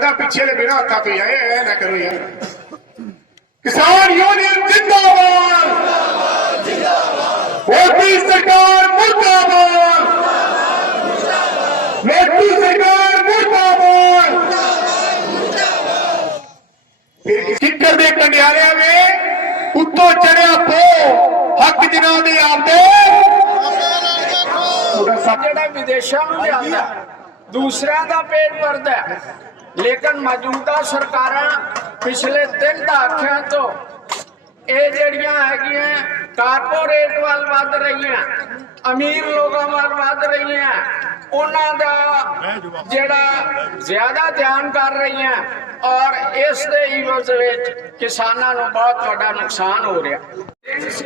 ਲੱਗਦਾ ਪਿੱਛੇ ਦੇ ਬਿਨਾਂ ਹੱਥਾਂ ਤੋਂ ਆਏ, ਐ ਨਾ ਕਰੋ ਯਾਰ। ਕਿਸਾਨ ਯੂਨੀਅਨ ਜਿੰਦਾਬਾਦ। ਮੋਦੀ ਸਰਕਾਰ ਮੁਰਦਾਬਾਦ। ਮੋਦੀ ਸਰਕਾਰ ਮੁਰਦਾਬਾਦ। ਫਿਰ ਕਿੱਕਰ ਦੇ ਕੰਡਿਆਲਿਆਂ ਵੇ ਉੱਤੋਂ ਚੜਿਆ ਪੋ ਹੱਕ ਜਿਨ੍ਹਾਂ ਦੇ ਆਪਦੇ। ਜਿਹੜਾ ਵਿਦੇਸ਼ਾਂ ਨੂੰ ਜਾਂਦਾ ਦੂਸਰਿਆਂ ਦਾ ਪੇਟ ਭਰਦਾ ਲੇਕਿਨ ਮੌਜੂਦਾ ਸਰਕਾਰਾਂ ਪਿਛਲੇ ਤਿੰਨ ਦਹਾਕਿਆਂ ਤੋਂ ਇਹ ਜਿਹੜੀਆਂ ਹੈਗੀਆਂ ਕਾਰਪੋਰੇਟ ਵੱਲ ਵੱਧ ਰਹੀਆਂ, ਅਮੀਰ ਲੋਕਾਂ ਵੱਲ ਵੱਧ ਰਹੀਆਂ ਉਹਨਾਂ ਦਾ ਜਿਹੜਾ ਜ਼ਿਆਦਾ ਧਿਆਨ ਕਰ ਰਹੀਆਂ ਔਰ ਇਸ ਦੇ ਇਵਜ਼ ਵਿੱਚ ਕਿਸਾਨਾਂ ਨੂੰ ਬਹੁਤ ਵੱਡਾ ਨੁਕਸਾਨ ਹੋ ਰਿਹਾ।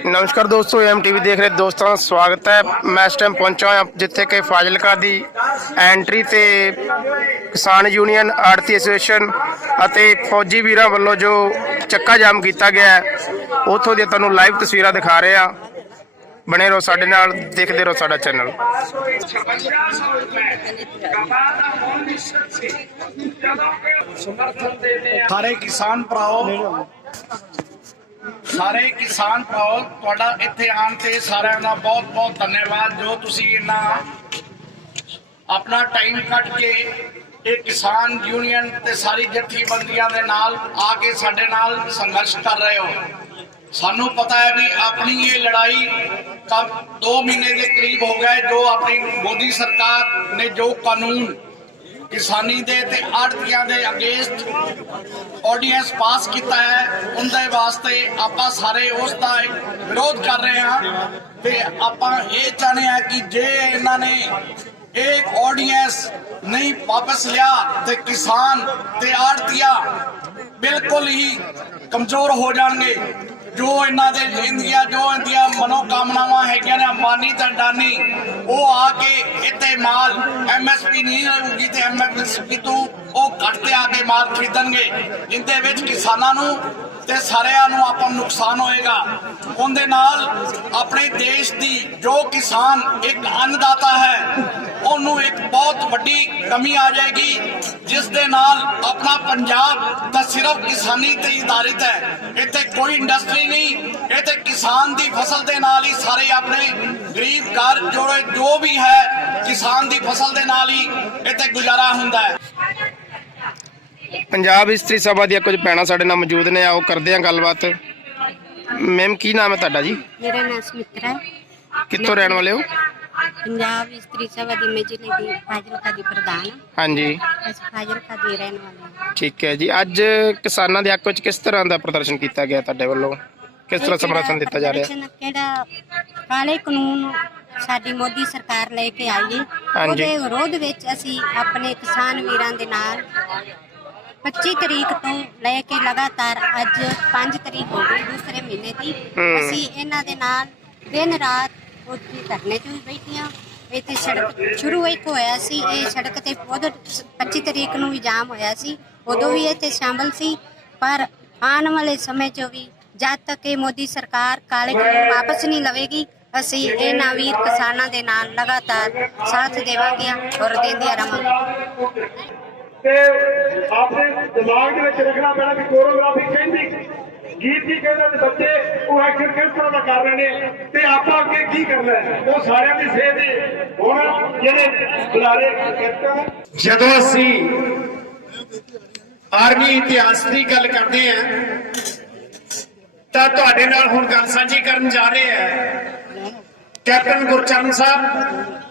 ਨਮਸਕਾਰ ਦੋਸਤੋ ਐਮਟੀਵੀ ਦੇਖ ਰਹੇ ਦੋਸਤਾਂ ਦਾ ਸਵਾਗਤ ਹੈ। ਮੈਂ ਇਸ ਟਾਈਮ ਪਹੁੰਚਾ ਹਾਂ ਜਿੱਥੇ ਕਿ ਫਾਜ਼ਿਲਕਾ ਦੀ ਐਂਟਰੀ ਤੇ ਕਿਸਾਨ ਯੂਨੀਅਨ ਆੜਤੀ ਐਸੋਸੀਏਸ਼ਨ ਅਤੇ ਫੌਜੀ ਵੀਰਾਂ ਵੱਲੋਂ ਜੋ ਚੱਕਾ ਜਾਮ ਕੀਤਾ ਗਿਆ ਹੈ ਉੱਥੋਂ ਦੀਆਂ ਤੁਹਾਨੂੰ ਲਾਈਵ ਤਸਵੀਰਾਂ ਦਿਖਾ ਰਹੇ। ਹਾਂ ਬਣੇ ਰਹੋ, ਸਾਡੇ ਨਾਲ, ਦੇਖਦੇ ਰਹੋ ਸਾਡਾ ਚੈਨਲ ਸਾਰੇ ਕਿਸਾਨ ਭਰਾਓ, ਸਾਰੇ ਕਿਸਾਨ ਭਰਾਓ, ਤੁਹਾਡਾ ਇੱਥੇ ਆਉਣ ਤੇ ਸਾਰਿਆਂ ਦਾ ਬਹੁਤ ਬਹੁਤ ਧੰਨਵਾਦ। ਜੋ ਤੁਸੀਂ ਇੰਨਾ ਆਪਣਾ ਟਾਈਮ ਕੱਢ ਕੇ ਇਹ ਕਿਸਾਨ ਯੂਨੀਅਨ ਤੇ ਸਾਰੀ ਜਥੇਬੰਦੀਆਂ ਦੇ ਨਾਲ ਆ ਕੇ ਸਾਡੇ ਨਾਲ ਸੰਘਰਸ਼ ਕਰ ਰਹੇ ਹੋ। ਸਾਨੂੰ ਪਤਾ ਹੈ ਵੀ ਆਪਣੀ ਇਹ ਲੜਾਈ ਕਬ 2 ਮਹੀਨੇ ਦੇ ਕਰੀਬ ਹੋ ਗਏ ਜੋ ਆਪਣੀ ਮੋਦੀ ਸਰਕਾਰ ਨੇ ਜੋ ਕਾਨੂੰਨ ਕਿਸਾਨੀ ਦੇ ਤੇ ਆੜਤੀਆਂ ਦੇ ਅਗੇਂਸਟ ਆਰਡੀਐਂਸ ਪਾਸ ਕੀਤਾ ਹੈ, ਉਹਦੇ ਵਾਸਤੇ ਆਪਾਂ ਸਾਰੇ ਉਸ ਦਾ ਵਿਰੋਧ ਕਰ ਰਹੇ ਹਾਂ ਤੇ ਆਪਾਂ ਇਹ ਚਾਹੁੰਦੇ ਹਾਂ ਕਿ ਜੇ ਇਹਨਾਂ ਨੇ ਇੱਕ ਆਰਡੀਐਂਸ ਨਹੀਂ ਵਾਪਸ ਲਿਆ ਤੇ ਕਿਸਾਨ ਤੇ ਆੜਤੀਆਂ ਬਿਲਕੁਲ ਹੀ ਕਮਜ਼ੋਰ ਹੋ ਜਾਣਗੇ। ਜੋ ਇਹਨਾਂ ਦੇ ਇੰਦੀਆਂ ਜੋ ਇਹਦੀਆਂ ਮਨੋਕਾਮਨਾਵਾਂ ਹੈਗੀਆਂ ਨੇ, ਅੰਬਾਨੀ ਤੇ ਅੰਡਾਨੀ, ਉਹ ਆ ਕੇ ਇੱਥੇ ਮਾਲ ਐਮਐਸਪੀ ਨਹੀਂ ਰਹੂਗੀ ਤੇ ਐਮਐਸਪੀ ਤੋਂ ਉਹ ਘੱਟ ਤੇ ਆ ਕੇ ਮਾਲ ਖਰੀਦਣਗੇ। ਜਿੰਦੇ ਵਿੱਚ ਕਿਸਾਨਾਂ ਨੂੰ ਤੇ ਸਾਰਿਆਂ ਨੂੰ ਆਪਾਂ ਨੂੰ ਨੁਕਸਾਨ ਹੋਏਗਾ। ਉਹਦੇ ਨਾਲ ਆਪਣੇ ਦੇਸ਼ ਦੀ ਜੋ ਕਿਸਾਨ ਇੱਕ ਅੰਨਦਾਤਾ ਹੈ, ਉਹਨੂੰ ਇੱਕ ਬਹੁਤ ਵੱਡੀ ਕਮੀ ਆ ਜਾਏਗੀ, ਜਿਸ ਦੇ ਨਾਲ ਆਪਣਾ ਪੰਜਾਬ ਤਾਂ ਸਿਰਫ ਕਿਸਾਨੀ ਤੇ ਆਧਾਰਿਤ ਹੈ। ਇੱਥੇ ਕੋਈ ਇੰਡਸਟਰੀ ਨਹੀਂ, ਇੱਥੇ ਕਿਸਾਨ ਦੀ ਫਸਲ ਦੇ ਨਾਲ ਹੀ ਸਾਰੇ ਆਪਣੇ ਗਰੀਬ ਘਰ ਜੋੜੇ ਜੋ ਵੀ ਹੈ, ਕਿਸਾਨ ਦੀ ਫਸਲ ਦੇ ਨਾਲ ਹੀ ਇੱਥੇ ਗੁਜ਼ਾਰਾ ਹੁੰਦਾ ਹੈ। ਪੰਜਾਬ ਇਸਤਰੀ ਸਭਾ ਦੀਆਂ ਕੁਝ ਭੈਣਾਂ ਸਾਡੇ ਨਾਲ ਮੌਜੂਦ ਨੇ ਆਓ ਕਰਦੇ ਹਾਂ ਗੱਲਬਾਤ। ਮੈਮ ਕੀ ਨਾਮ ਹੈ ਤੁਹਾਡਾ ਜੀ? ਮੇਰਾ ਨਾਮ ਸੁਮਿਤਰਾ ਹੈ। ਕਿੱਥੋਂ ਰਹਿਣ ਵਾਲੇ ਹੋ? ਪੰਜਾਬ ਇਸਤਰੀ ਸਭਾ ਦੀ ਮੈਂ ਜ਼ਿਲ੍ਹੇ ਦੀ ਫਾਜ਼ਿਲਕਾ ਦੀ ਪ੍ਰਧਾਨ ਹਾਂ। ਹਾਂਜੀ। ਅਸੀਂ ਫਾਜ਼ਿਲਕਾ ਦੀ ਰਹਿਣ ਵਾਲੇ ਹਾਂ। ਠੀਕ ਹੈ ਜੀ। ਅੱਜ ਕਿਸਾਨਾਂ ਦੇ ਹੱਕ ਵਿੱਚ ਕਿਸ ਤਰ੍ਹਾਂ ਦਾ ਪ੍ਰਦਰਸ਼ਨ ਕੀਤਾ ਗਿਆ ਤੁਹਾਡੇ ਵੱਲੋਂ? ਕਿਸ ਤਰ੍ਹਾਂ ਸਮਰਥਨ ਦਿੱਤਾ ਜਾ ਰਿਹਾ? ਪ੍ਰਦਰਸ਼ਨ ਕਿਹੜਾ ਕਾਲੇ ਕਾਨੂੰਨ ਸਾਡੀ ਮੋਦੀ ਸਰਕਾਰ ਲੈ ਕੇ ਆਈ ਹੈ। ਹਾਂਜੀ। ਉਹਦੇ ਵਿਰੋਧ ਵਿੱਚ ਅਸੀਂ ਆਪਣੇ ਕਿਸਾਨ ਵੀਰਾਂ ਦੇ ਨਾਲ 25 ਤਰੀਕ ਤੋਂ ਲੈ ਕੇ ਲਗਾਤਾਰ ਅੱਜ 5 ਤਰੀਕ ਹੋ ਗਈ ਦੂਸਰੇ ਮਹੀਨੇ ਦੀ। ਅਸੀਂ ਇਹਨਾਂ ਦੇ ਨਾਲ ਦਿਨ ਰਾਤ ਉੱਥੇ ਧਰਨੇ 'ਚ ਵੀ ਬੈਠੀਆਂ। ਇੱਥੇ ਸੜਕ ਸ਼ੁਰੂ ਇੱਕ ਹੋਇਆ ਸੀ। ਇਹ ਸੜਕ ਤੇ ਉਦੋਂ 25 ਤਰੀਕ ਨੂੰ ਵੀ ਜਾਮ ਹੋਇਆ ਸੀ। ਉਦੋਂ ਵੀ ਇੱਥੇ ਸ਼ਾਮਲ ਸੀ। ਪਰ ਆਉਣ ਵਾਲੇ ਸਮੇਂ 'ਚ ਵੀ ਜਦ ਤੱਕ ਇਹ ਮੋਦੀ ਸਰਕਾਰ ਕਾਲੇ ਕਾਨੂੰਨ ਵਾਪਸ ਨਹੀਂ ਲਵੇਗੀ ਅਸੀਂ ਇਹਨਾਂ ਵੀਰ ਕਿਸਾਨਾਂ ਦੇ ਨਾਲ ਲਗਾਤਾਰ ਸਾਥ ਦੇਵਾਂਗੇ ਔਰ ਦਿੰਦੇ ਰਵਾਂਗੇ ਤੇ ਆਪਣੇ ਦਿਮਾਗ ਦੇ ਵਿੱਚ ਰੱਖਣਾ ਪੈਣਾ ਵੀ ਕੋਰੀਓਗ੍ਰਾਫੀ ਕਹਿੰਦੀ। ਗੀਤ ਕੀ ਕਹਿੰਦਾ ਤੇ ਬੱਚੇ? ਉਹ ਐਕਸ਼ਨ ਕਿਸ ਤਰ੍ਹਾਂ ਦਾ ਕਰ ਰਹੇ ਨੇ? ਤੇ ਆਪਾਂ ਅੱਗੇ ਕੀ ਕਰਨਾ ਉਹ ਸਾਰਿਆਂ ਦੀ ਸੇਧ ਹੈ ਹੁਣ ਜਿਹੜੇ ਬੁਲਾਰੇ ਕਰਤਾ ਜਦੋਂ ਅਸੀਂ ਆਰਮੀ ਇਤਿਹਾਸ ਦੀ ਗੱਲ ਕਰਦੇ ਹਾਂ, ਤਾਂ ਤੁਹਾਡੇ ਨਾਲ ਹੁਣ ਗੱਲ ਸਾਂਝੀ ਕਰਨ ਜਾ ਰਹੇ ਹਾਂ। ਕੈਪਟਨ ਗੁਰਚਰਨ ਸਾਹਿਬ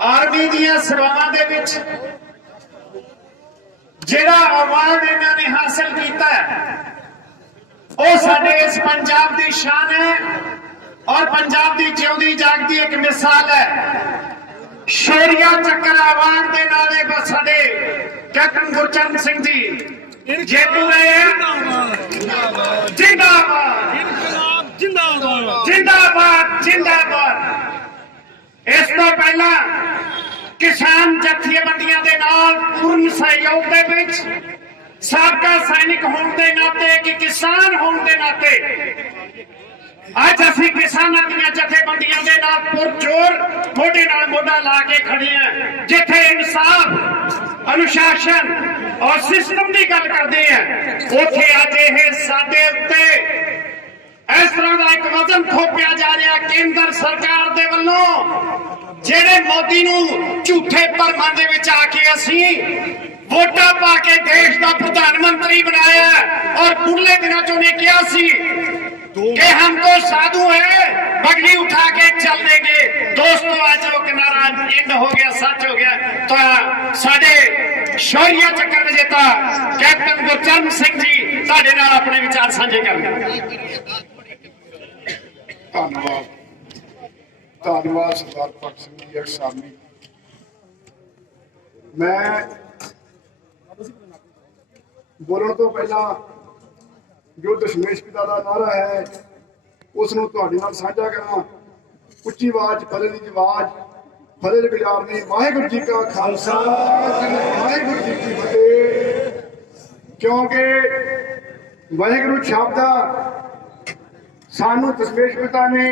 ਆਰਮੀ ਦੀਆਂ ਸੇਵਾਵਾਂ ਦੇ ਵਿੱਚ ਜਿਹੜਾ ਅਵਾਰਡ ਇਹਨਾਂ ਨੇ ਹਾਸਲ ਕੀਤਾ ਹੈ ਉਹ ਸਾਡੇ ਇਸ ਪੰਜਾਬ ਦੀ ਸ਼ਾਨ ਹੈ ਔਰ ਪੰਜਾਬ ਦੀ ਜਿਉਂਦੀ ਜਾਗਦੀ ਇੱਕ ਮਿਸਾਲ ਹੈ। ਸ਼ੇਰੀਆ ਚੱਕਰ ਅਵਾਰਡ ਦੇ ਨਾਲ ਇਹ ਸਾਡੇ ਕੈਪਟਨ ਗੁਰਚਰਨ ਸਿੰਘ ਜੀ ਜੇਤੂ ਰਹੇ ਜਿੰਦਾਬਾਦ। ਜਿੰਦਾਬਾਦ। ਜਿੰਦਾਬਾਦ ਜਿੰਦਾਬਾਦ। ਇਸ ਤੋਂ ਪਹਿਲਾਂ ਕਿਸਾਨ ਜਥੇਬੰਦੀਆਂ ਦੇ ਨਾਲ ਪੂਰਨ ਸਹਿਯੋਗ ਦੇ ਵਿੱਚ ਸਾਬਕਾ ਸੈਨਿਕ ਹੋਣ ਦੇ ਨਾਤੇ ਕਿ ਕਿਸਾਨ ਹੋਣ ਦੇ ਨਾਤੇ ਅੱਜ ਅਸੀਂ ਕਿਸਾਨਾਂ ਦੀਆਂ ਜਥੇਬੰਦੀਆਂ ਦੇ ਨਾਲ ਪੁਰਜੋਰ ਮੋਢੇ ਨਾਲ ਮੋਢਾ ਲਾ ਕੇ ਖੜੇ ਹਾਂ, ਜਿੱਥੇ ਇਨਸਾਫ, ਅਨੁਸ਼ਾਸਨ ਔਰ ਸਿਸਟਮ ਦੀ ਗੱਲ ਕਰਦੇ ਆ ਉੱਥੇ ਅੱਜ ਇਹ ਸਾਡੇ ਉੱਤੇ ਇਸ ਤਰ੍ਹਾਂ ਦਾ ਇੱਕ ਵਜ਼ਨ ਥੋਪਿਆ ਜਾ ਰਿਹਾ ਕੇਂਦਰ ਸਰਕਾਰ ਦੇ ਵੱਲੋਂ, ਜਿਹੜੇ ਮੋਦੀ ਨੂੰ ਝੂਠੇ ਪਰਮਾਂ ਦੇ ਵਿੱਚ ਆ ਕੇ ਅਸੀਂ ਵੋਟਾਂ ਪਾ ਕੇ ਦੇਸ਼ ਦਾ ਪ੍ਰਧਾਨ ਮੰਤਰੀ ਬਣਾਇਆ ਔਰ ਪੁਰਲੇ ਦਿਨਾਂ ਚੋਂ ਨੇ ਕਿਹਾ ਸੀ ਕਿ ਹਮ ਕੋ ਸਾਧੂ ਹੈ ਬਗਲੀ ਉਠਾ ਕੇ ਚੱਲੇਗੇ ਦੋਸਤੋ, ਅੱਜ ਉਹ ਕਿਨਾਰਾ ਇੰਦ ਹੋ ਗਿਆ, ਸੱਚ ਹੋ ਗਿਆ। ਤਾਂ ਸਾਡੇ ਸ਼ੌਰੀਆ ਚੱਕਰ ਵਿਜੇਤਾ ਕੈਪਟਨ ਗੁਰਚਰਨ ਸਿੰਘ ਜੀ ਤੁਹਾਡੇ ਨਾਲ ਆਪਣੇ ਵਿਚਾਰ ਸਾਂਝੇ ਕਰਨਗੇ। ਧੰਨਵਾਦ। ਧੰਨਵਾਦ ਸਰਦਾਰ ਭਗਤ ਸਿੰਘ ਜੀ, ਅਕਸਾਮੀ। ਮੈਂ ਬੋਲਣ ਤੋਂ ਪਹਿਲਾਂ ਜੋ ਦਸ਼ਮੇਸ਼ ਪਿਤਾ ਦਾ ਨਾਰਾ ਹੈ, ਉਸ ਨੂੰ ਤੁਹਾਡੇ ਨਾਲ ਸਾਂਝਾ ਕਰਾਂ। ਉੱਚੀ ਆਵਾਜ਼ ਫਤਿਹ ਦੀ ਆਵਾਜ਼ ਫਤਿਹ ਗੁਜ਼ਾਰਨੀ ਵਾਹਿਗੁਰੂ ਜੀ ਕਾ ਖਾਲਸਾ, ਵਾਹਿਗੁਰੂ ਜੀ ਕੀ ਫਤਿਹ। ਕਿਉਂਕਿ ਵਾਹਿਗੁਰੂ ਸ਼ਬਦ ਦਾ ਸਾਨੂੰ ਦਸ਼ਮੇਸ਼ ਪਿਤਾ ਨੇ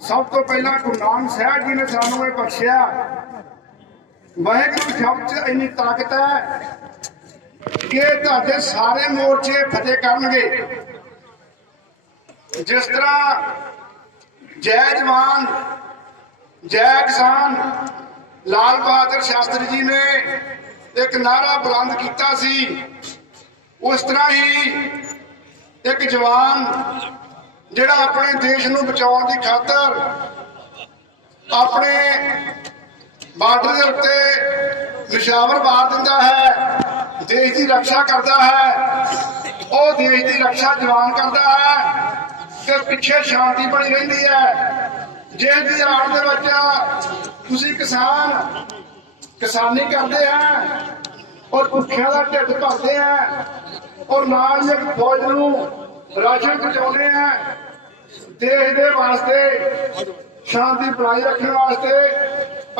ਸਭ ਤੋਂ ਪਹਿਲਾਂ ਗੁਰੂ ਨਾਨਕ ਸਾਹਿਬ ਜੀ ਨੇ ਸਾਨੂੰ ਇਹ ਬਖਸ਼ਿਆ। ਵਾਹਿਗੁਰੂ ਸ਼ਬਦ 'ਚ ਇੰਨੀ ਤਾਕਤ ਹੈ ਕਿ ਤੁਹਾਡੇ ਸਾਰੇ ਮੋਰਚੇ ਫਤਿਹ ਕਰਨਗੇ। ਜਿਸ ਤਰ੍ਹਾਂ ਜੈ ਜਵਾਨ, ਜੈ ਕਿਸਾਨ ਲਾਲ ਬਹਾਦਰ ਸ਼ਾਸਤਰੀ ਜੀ ਨੇ ਇੱਕ ਨਾਰਾ ਬੁਲੰਦ ਕੀਤਾ ਸੀ, ਉਸ ਤਰ੍ਹਾਂ ਹੀ ਇੱਕ ਜਵਾਨ ਜਿਹੜਾ ਆਪਣੇ ਦੇਸ਼ ਨੂੰ ਬਚਾਉਣ ਦੀ ਖਾਤਰ ਆਪਣੇ ਬਾਰਡਰ ਦੇ ਉੱਤੇ ਨਿਸ਼ਾਵਰ ਮਾਰ ਦਿੰਦਾ ਹੈ, ਦੇਸ਼ ਦੀ ਰੱਖਿਆ ਕਰਦਾ ਹੈ, ਉਹ ਦੇਸ਼ ਦੀ ਰੱਖਿਆ ਜਵਾਨ ਕਰਦਾ ਹੈ ਤੇ ਪਿੱਛੇ ਸ਼ਾਂਤੀ ਬਣੀ ਰਹਿੰਦੀ ਹੈ। ਜੇ ਦੀ ਆੜ ਦੇ ਵਿੱਚ ਤੁਸੀਂ ਕਿਸਾਨ, ਕਿਸਾਨੀ ਕਰਦੇ ਆ, ਔਰ ਭੁੱਖਿਆਂ ਦਾ ਢਿੱਡ ਭਰਦੇ ਆ, ਔਰ ਨਾਲ ਹੀ ਇੱਕ ਫੌਜ ਨੂੰ ਰਾਸ਼ਨ ਪਹੁੰਚਾਉਂਦੇ ਆ। ਦੇਸ਼ ਦੇ ਵਾਸਤੇ, ਸ਼ਾਂਤੀ ਬਣਾਈ ਰੱਖਣ ਵਾਸਤੇ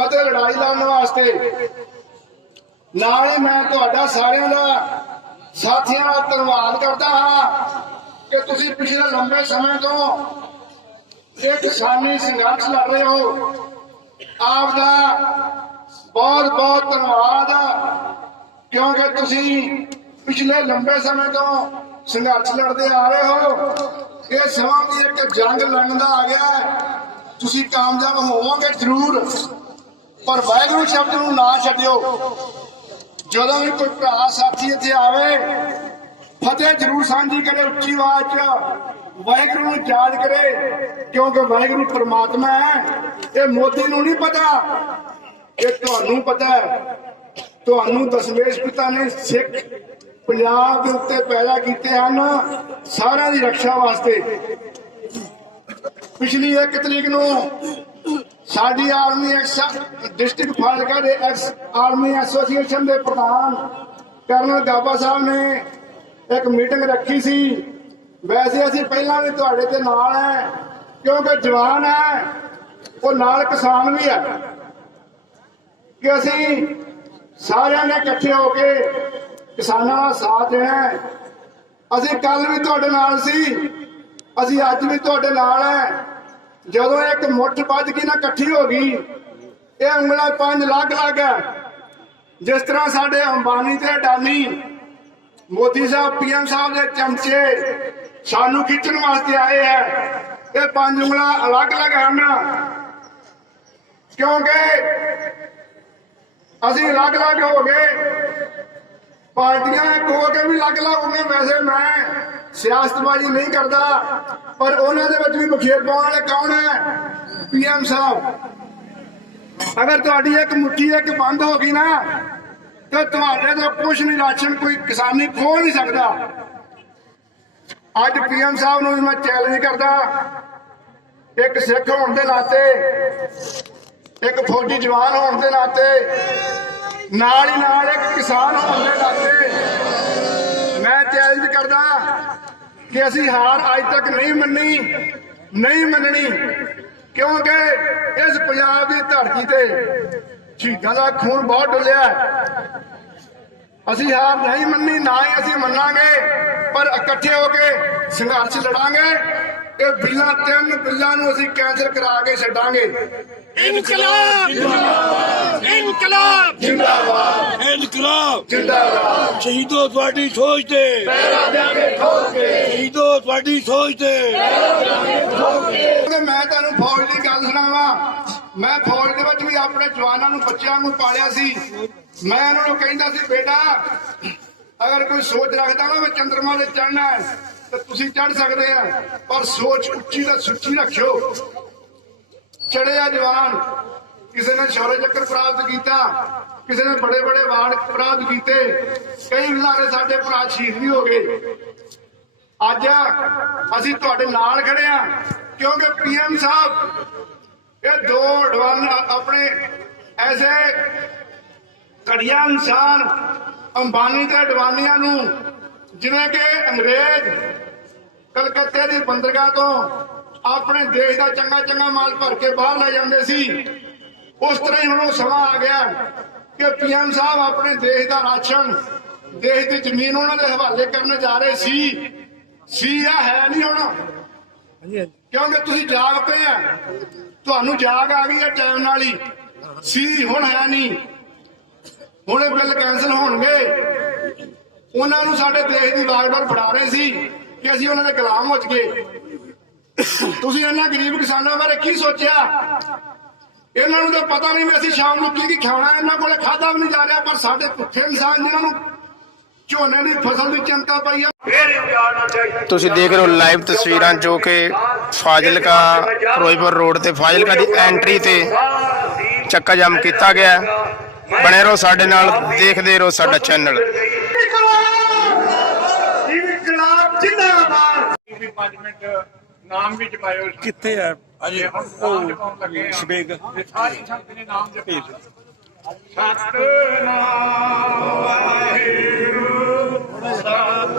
ਅਤੇ ਲੜਾਈ ਲੜਨ ਵਾਸਤੇ। ਨਾਲ ਹੀ ਮੈਂ ਤੁਹਾਡਾ ਸਾਰਿਆਂ ਦਾ ਸਾਥੀਆਂ ਦਾ ਧੰਨਵਾਦ ਕਰਦਾ ਹਾਂ ਕਿ ਤੁਸੀਂ ਪਿਛਲੇ ਲੰਬੇ ਸਮੇਂ ਤੋਂ ਇਹ ਕਿਸਾਨੀ ਸੰਘਰਸ਼ ਲੜ ਰਹੇ ਹੋ। ਆਪ ਦਾ ਬਹੁਤ ਬਹੁਤ ਧੰਨਵਾਦ, ਕਿਉਂਕਿ ਤੁਸੀਂ ਪਿਛਲੇ ਲੰਬੇ ਸਮੇਂ ਤੋਂ ਸੰਘਰਸ਼ ਲੜਦੇ ਆ ਰਹੇ ਹੋ। ਇਹ ਸਮਾਂ ਵੀ ਇੱਕ ਜੰਗ ਲੜਨ ਦਾ ਆ ਗਿਆ ਤੁਸੀਂ ਕਾਮਯਾਬ ਹੋਵੋਗੇ ਜ਼ਰੂਰ, ਪਰ ਵਾਹਿਗੁਰੂ ਸ਼ਬਦ ਨੂੰ ਨਾ ਛੱਡਿਓ। ਜਦੋਂ ਵੀ ਕੋਈ ਭਰਾ ਸਾਥੀ ਇੱਥੇ ਆਵੇ, ਫਤਿਹ ਜ਼ਰੂਰ ਸਾਂਝੀ ਕਰੇ ਉੱਚੀ ਆਵਾਜ਼ 'ਚ, ਵਾਹਿਗੁਰੂ ਨੂੰ ਯਾਦ ਕਰੇ, ਕਿਉਂਕਿ ਵਾਹਿਗੁਰੂ ਪ੍ਰਮਾਤਮਾ ਹੈ। ਇਹ ਮੋਦੀ ਨੂੰ ਨਹੀਂ ਪਤਾ, ਇਹ ਤੁਹਾਨੂੰ ਪਤਾ ਹੈ। ਤੁਹਾਨੂੰ ਦਸ਼ਮੇਸ਼ ਪਿਤਾ ਨੇ ਸਿੱਖ ਪੰਜਾਬ ਦੇ ਉੱਤੇ ਪੈਦਾ ਕੀਤੇ ਹਨ, ਸਾਰਿਆਂ ਦੀ ਰੱਖਿਆ ਵਾਸਤੇ। ਪਿਛਲੀ 1 ਤਰੀਕ ਨੂੰ ਸਾਡੀ ਆਰਮੀ ਡਿਸਟ੍ਰਿਕਟ ਫਾਜ਼ਿਲਕਾ ਦੇ ਐਕਸ, ਆਰਮੀ ਐਸੋਸੀਏਸ਼ਨ ਦੇ ਪ੍ਰਧਾਨ ਕਰਨਲ ਗਾਬਾ ਸਾਹਿਬ ਨੇ ਇੱਕ ਮੀਟਿੰਗ ਰੱਖੀ ਸੀ। ਵੈਸੇ ਅਸੀਂ ਪਹਿਲਾਂ ਵੀ ਤੁਹਾਡੇ ਤੇ ਨਾਲ ਹੈ, ਕਿਉਂਕਿ ਜਵਾਨ ਹੈ, ਉਹ ਨਾਲ ਕਿਸਾਨ ਵੀ ਹੈ। ਕਿ ਅਸੀਂ ਸਾਰਿਆਂ ਨੇ ਇਕੱਠੇ ਹੋ ਕੇ ਕਿਸਾਨਾਂ ਦਾ ਸਾਥ ਦੇਣਾ ਹੈ। ਅਸੀਂ ਕੱਲ ਵੀ ਤੁਹਾਡੇ ਨਾਲ ਸੀ। ਅਸੀਂ ਅੱਜ ਵੀ ਤੁਹਾਡੇ ਨਾਲ ਹੈ। ਜਦੋਂ ਇੱਕ ਮੁੱਠ ਵੱਜ ਕੇ ਨਾ, ਇਕੱਠੀ ਹੋ ਗਈ। ਇਹ ਉਂਗਲਾਂ ਪੰਜ ਲੱਗ ਲੱਗ ਹੈ। ਜਿਸ ਤਰ੍ਹਾਂ ਸਾਡੇ ਅੰਬਾਨੀ ਤੇ ਅਡਾਨੀ, ਮੋਦੀ ਸਾਹਿਬ, ਪੀਐਮ ਸਾਹਿਬ ਦੇ ਚਮਚੇ ਸਾਨੂੰ ਖਿੱਚਣ ਵਾਸਤੇ ਆਏ ਹੈ। ਇਹ ਪੰਜ ਉਂਗਲਾਂ ਅਲੱਗ-ਅਲੱਗ ਹਨ। ਕਿਉਂਕਿ ਅਸੀਂ ਅਲੱਗ-ਅਲੱਗ ਹੋ ਗਏ। ਪਾਰਟੀਆਂ ਇੱਕ ਹੋ ਕੇ ਵੀ ਅਲੱਗ-ਅਲੱਗ ਵੈਸੇ ਮੈਂ ਸਿਆਸਤਬਾਜ਼ੀ ਨਹੀਂ ਕਰਦਾ, ਪਰ ਉਹਨਾਂ ਦੇ ਵਿੱਚ ਵੀ ਬਖੇਰ ਪਾਉਣ ਵਾਲੇ ਕੌਣ ਹੈ? ਪੀਐਮ ਸਾਹਿਬ। ਅਗਰ ਤੁਹਾਡੀ ਇੱਕ ਮੁੱਠੀ ਇੱਕ ਬੰਦ ਹੋ ਗਈ ਨਾ, ਤੇ ਤੁਹਾਡੇ ਤੋਂ ਕੁਝ ਨਹੀਂ ਰਾਸ਼ਨ ਕੋਈ ਕਿਸਾਨੀ ਖੋਹ ਨਹੀਂ ਸਕਦਾ। ਅੱਜ ਪੀਐਮ ਸਾਹਿਬ ਨੂੰ ਵੀ ਮੈਂ ਚੈਲੰਜ ਕਰਦਾ, ਇੱਕ ਸਿੱਖ ਹੋਣ ਦੇ ਨਾਤੇ, ਇੱਕ ਫੌਜੀ ਜਵਾਨ ਹੋਣ ਦੇ ਨਾਤੇ ਨਾਲ ਹੀ ਨਾਲ ਇੱਕ ਕਿਸਾਨ ਹੋਣ ਦੇ ਨਾਤੇ ਮੈਂ ਚੈਲੰਜ ਕਰਦਾ ਕਿ ਅਸੀਂ ਹਾਰ ਅੱਜ ਤੱਕ ਨਹੀਂ ਮੰਨੀ, ਨਹੀਂ ਮੰਨਣੀ। ਕਿਉਂਕਿ ਇਸ ਪੰਜਾਬ ਦੀ ਧਰਤੀ ਤੇ ਸ਼ਹੀਦਾਂ ਦਾ ਖੂਨ ਬਹੁਤ ਡੁੱਲਿਆ ਅਸੀਂ ਹਾਰ ਨਹੀਂ ਮੰਨੀ, ਨਾ ਹੀ ਅਸੀਂ ਮੰਨਾਂਗੇ, ਪਰ ਇਕੱਠੇ ਹੋ ਕੇ ਸੰਘਰਸ਼ ਲੜਾਂਗੇ। ਇਹ ਬਿੱਲਾਂ, ਤਿੰਨ ਬਿੱਲਾਂ ਨੂੰ ਅਸੀਂ ਕੈਂਸਲ ਕਰਾ ਕੇ ਛੱਡਾਂਗੇ। ਇਨਕਲਾਬ! ਜਿੰਦਾਬਾਦ ਇਨਕਲਾਬ! ਜਿੰਦਾਬਾਦ ਇਨਕਲਾਬ! ਜਿੰਦਾਬਾਦ ਸ਼ਹੀਦੋ ਤੁਹਾਡੀ ਸੋਚ ਤੇ। ਪੈਰਾਂ ਦਿਆਂਗੇ ਠੋਕ ਕੇ ਸ਼ਹੀਦੋ ਤੁਹਾਡੀ ਸੋਚ ਤੇ। ਕਿ ਮੈਂ ਤੁਹਾਨੂੰ ਫੌਜ ਦੀ ਗੱਲ ਸੁਣਾਵਾਂ। ਮੈਂ ਫੌਜ ਦੇ ਵਿੱਚ ਵੀ ਆਪਣੇ ਜਵਾਨਾਂ ਨੂੰ ਬੱਚਿਆਂ ਨੂੰ ਪਾਲਿਆ ਸੀ। ਮੈਂ ਉਹਨਾਂ ਨੂੰ ਕਹਿੰਦਾ ਸੀ ਬੇਟਾ ਅਗਰ ਕੋਈ ਸੋਚ ਰੱਖਦਾ ਨਾ ਮੈਂ ਚੰਦਰਮਾ ਤੇ ਚੜਨਾ ਹੈ ਤਾਂ ਤੁਸੀਂ ਚੜ ਸਕਦੇ ਆ। ਪਰ ਸੋਚ ਉੱਚੀ ਤੇ ਸੁੱਚੀ ਰੱਖਿਓ। ਚੜਿਆ ਜਵਾਨ। ਕਿਸੇ ਨੇ ਸ਼ੌਰਯ ਚੱਕਰ ਪ੍ਰਾਪਤ ਕੀਤਾ, ਕਿਸੇ ਨੇ ਬੜੇ ਬੜੇ ਵਾਰਡ ਪ੍ਰਾਪਤ ਕੀਤੇ, ਕਈ ਵਿਲਾਰੇ ਸਾਡੇ ਭਰਾ ਸ਼ਹੀਦ ਵੀ ਹੋ ਗਏ। ਅੱਜ ਅਸੀਂ ਤੁਹਾਡੇ ਨਾਲ ਖੜੇ ਆ ਕਿਉਂਕਿ ਪੀਐਮ ਸਾਹਿਬ ਇਹ ਦੋ ਅਡਵਾਨ ਆਪਣੇ ਐਸੇ ਘੜੀਆ ਇਨਸਾਨ ਅੰਬਾਨੀ ਤੇ ਅਡਵਾਨੀਆਂ ਨੂੰ, ਜਿਵੇਂ ਕਿ ਅੰਗਰੇਜ਼ ਕਲਕੱਤੇ ਦੀ ਬੰਦਰਗਾਹ ਤੋਂ ਆਪਣੇ ਦੇਸ਼ ਦਾ ਚੰਗਾ ਚੰਗਾ ਮਾਲ ਭਰ ਕੇ ਬਾਹਰ ਲੈ ਜਾਂਦੇ ਸੀ। ਉਸ ਤਰ੍ਹਾਂ ਹੀ ਹੁਣ ਉਹ ਸਮਾਂ ਆ ਗਿਆ ਕਿ ਪੀਐਮ ਸਾਹਿਬ ਆਪਣੇ ਦੇਸ਼ ਦਾ ਰਾਸ਼ਨ ਦੇਸ਼ ਦੀ ਜ਼ਮੀਨ ਉਹਨਾਂ ਦੇ ਹਵਾਲੇ ਕਰਨ ਜਾ ਰਹੇ ਸੀ। ਸੀ ਆ ਹੈ ਨਹੀਂ ਹੁਣ। ਕਿਉਂਕਿ ਤੁਸੀਂ ਜਾਗ ਪਏ ਆ? ਤੁਹਾਨੂੰ ਜਾਗ ਆ ਗਈ ਹੈ ਟਾਈਮ ਨਾਲ ਹੀ। ਸੀ ਹੁਣ ਹੈ ਨਹੀਂ। ਹੁਣ ਇਹ ਬਿੱਲ ਕੈਨਸਲ ਹੋਣਗੇ। ਉਹਨਾਂ ਨੂੰ ਸਾਡੇ ਦੇਸ਼ ਦੀ ਵਾਗਡੋਰ ਫੜਾ ਰਹੇ ਸੀ ਕਿ ਅਸੀਂ ਉਹਨਾਂ ਦੇ ਗੁਲਾਮ ਹੋ ਚੁੱਕੇ ਤੁਸੀਂ ਇਹਨਾਂ ਗਰੀਬ ਕਿਸਾਨਾਂ ਬਾਰੇ ਕੀ ਸੋਚਿਆ? ਇਹਨਾਂ ਨੂੰ ਤਾਂ ਪਤਾ ਨਹੀਂ ਵੀ ਅਸੀਂ ਸ਼ਾਮ ਨੂੰ ਕੀ ਕੀ ਖਾਣਾ ਇਹਨਾਂ ਕੋਲੇ ਖਾਦਾ ਵੀ ਨਹੀਂ ਜਾ ਰਿਹਾ ਪਰ ਸਾਡੇ ਭੁੱਖੇ ਇਨਸਾਨ ਜਿਨ੍ਹਾਂ ਨੂੰ ਝੋਨੇ ਦੀ ਫਸਲ ਦੀ ਚਿੰਤਾ ਪਈ ਆ। ਤੁਸੀਂ ਦੇਖ ਰਹੇ ਹੋ ਲਾਈਵ ਤਸਵੀਰਾਂ ਜੋ ਕਿ ਫਾਜ਼ਿਲਕਾ ਫਿਰੋਜ਼ਪੁਰ ਰੋਡ ਤੇ ਫਾਜ਼ਿਲਕਾ ਦੀ ਐਂਟਰੀ ਤੇ ਚੱਕਾ ਜਾਮ ਕੀਤਾ ਗਿਆ ਹੈ। ਬਣੇ ਰਹੋ ਸਾਡੇ ਨਾਲ ਦੇਖਦੇ ਰਹੋ ਸਾਡਾ ਚੈਨਲ ਇਨਕਲਾਬ ਜਿੰਦਾਬਾਦ। ਵੀ 5 ਮਿੰਟ ਨਾਮ ਵੀ ਜਪਾਇਓ ਕਿੱਥੇ ਆ ਅਜੇ ਆ। ਸ਼ਬੇਗ ਸਾਰੀ ਸੰਗਤ ਨੇ ਨਾਮ ਜਪਿਆ ਸਤਨਾਮ ਵਾਹਿਗੁਰੂ। ਸਤਨਾਮ